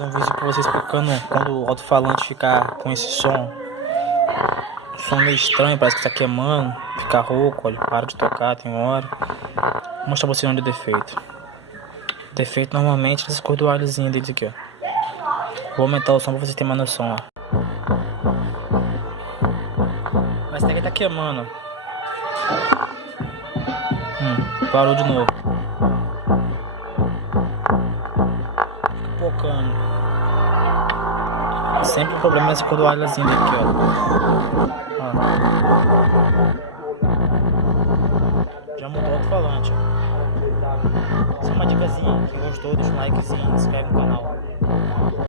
Um vídeo pra você explicando quando o alto-falante ficar com esse som. Um som meio estranho, parece que tá queimando, fica rouco, ele para de tocar, tem hora. Vou mostrar pra você onde é o defeito. O defeito normalmente é essa cor do alhozinho deles aqui, ó. Vou aumentar o som pra você ter mais noção, ó. Mas tem que tá queimando, ó. Parou de novo. Fica pocando. Sempre o problema é essa cor do alhozinho daqui, ó. Já mudou o alto-falante, ó. Só uma dicasinha, quem gostou deixa um likezinho e se inscreve no canal.